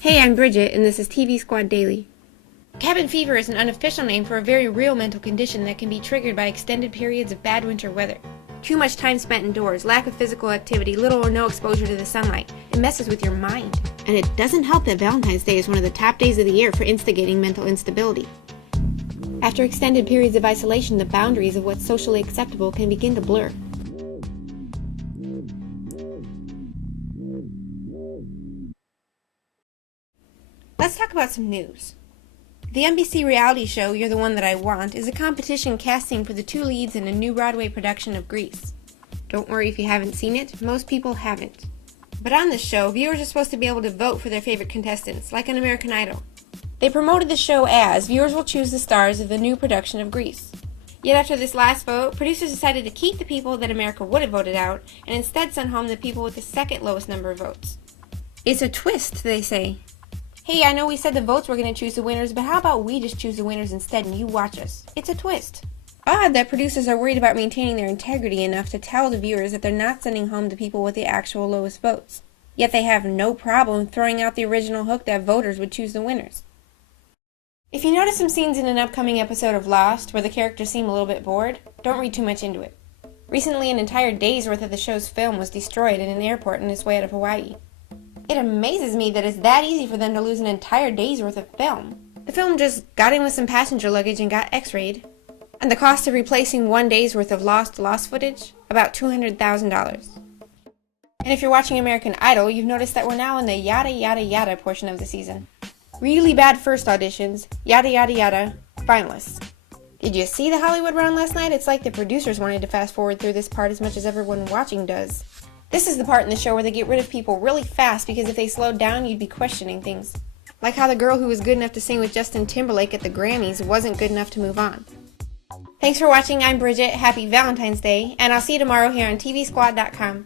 Hey, I'm Brigitte, and this is TV Squad Daily. Cabin fever is an unofficial name for a very real mental condition that can be triggered by extended periods of bad winter weather. Too much time spent indoors, lack of physical activity, little or no exposure to the sunlight. It messes with your mind. And it doesn't help that Valentine's Day is one of the top days of the year for instigating mental instability. After extended periods of isolation, the boundaries of what's socially acceptable can begin to blur. Let's talk about some news. The NBC reality show You're the One That I Want is a competition casting for the two leads in a new Broadway production of Grease. Don't worry if you haven't seen it, most people haven't. But on this show, viewers are supposed to be able to vote for their favorite contestants, like on American Idol. They promoted the show as viewers will choose the stars of the new production of Grease. Yet after this last vote, producers decided to keep the people that America would have voted out and instead send home the people with the second lowest number of votes. It's a twist, they say. Hey, I know we said the votes were going to choose the winners, but how about we just choose the winners instead and you watch us? It's a twist. Odd that producers are worried about maintaining their integrity enough to tell the viewers that they're not sending home the people with the actual lowest votes. Yet they have no problem throwing out the original hook that voters would choose the winners. If you notice some scenes in an upcoming episode of Lost where the characters seem a little bit bored, don't read too much into it. Recently, an entire day's worth of the show's film was destroyed in an airport on its way out of Hawaii. It amazes me that it's that easy for them to lose an entire day's worth of film. The film just got in with some passenger luggage and got x-rayed. And the cost of replacing one day's worth of lost footage? About $200,000. And if you're watching American Idol, you've noticed that we're now in the yada yada yada portion of the season. Really bad first auditions, yada yada yada, finalists. Did you see the Hollywood round last night? It's like the producers wanted to fast forward through this part as much as everyone watching does. This is the part in the show where they get rid of people really fast because if they slowed down, you'd be questioning things. Like how the girl who was good enough to sing with Justin Timberlake at the Grammys wasn't good enough to move on. Thanks for watching. I'm Brigitte. Happy Valentine's Day, and I'll see you tomorrow here on TVSquad.com.